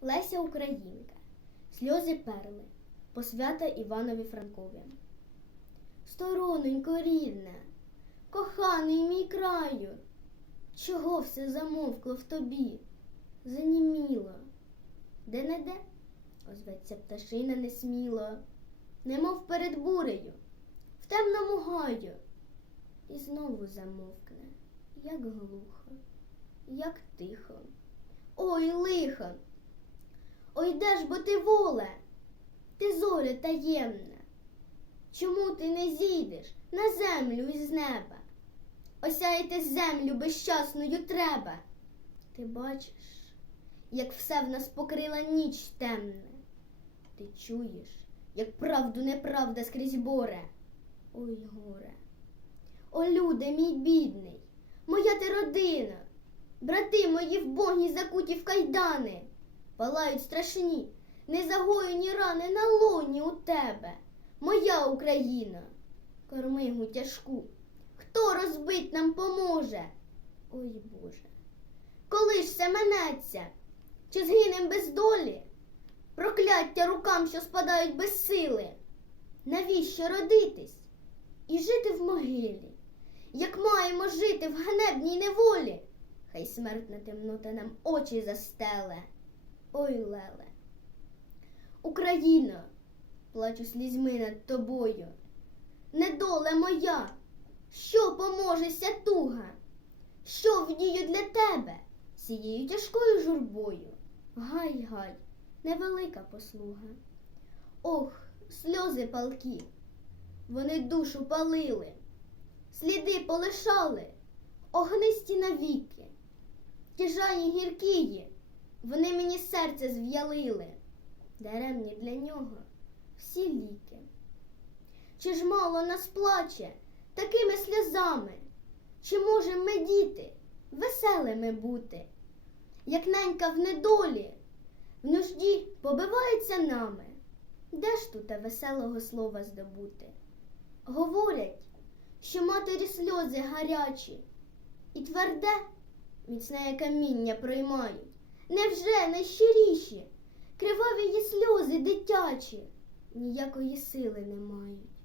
Леся Українка. Сльози перли. Посвята Іванові Франкові. Сторононько рідна, коханий мій краю, чого все замовкло в тобі? Заніміло. Де не де? Озветься пташина несміло, немов перед бурею, в темному гаю. І знову замовкне, як глухо, як тихо. Ой, лихо! Ой, де ж бо ти воле, ти зоре таємна. Чому ти не зійдеш на землю із неба? Осяяти землю безщасною треба. Ти бачиш, як все в нас покрила ніч темна. Ти чуєш, як правду неправда скрізь боре. Ой, горе. О, люде, мій бідний, моя ти родина, брати мої вбогні закуті в кайдани, палають страшні, незагоєні рани на луні у тебе, моя Україна, кормигу тяжку. Хто розбить нам поможе? Ой Боже, коли ж все минеться, чи згинем без долі? Прокляття рукам, що спадають без сили. Навіщо родитись і жити в могилі? Як маємо жити в ганебній неволі? Хай смертна темнота нам очі застеле. Ой, леле. Україно, плачу слізьми над тобою. Недоле моя, що поможеся туга? Що вдію для тебе цією тяжкою журбою? Гай, гай, невелика послуга. Ох, сльози палкі, вони душу палили, сліди полишали, огнисті навіки, тяжані гіркії, вони мені серце зв'ялили, даремні для нього всі ліки. Чи ж мало нас плаче такими сльозами? Чи можем ми, діти, веселими бути? Як ненька в недолі, в нужді побивається нами. Де ж тут веселого слова здобути? Говорять, що матері сльози гарячі і тверде, міцне каміння проймають. Невже найщиріші, криваві її сльози дитячі ніякої сили не мають?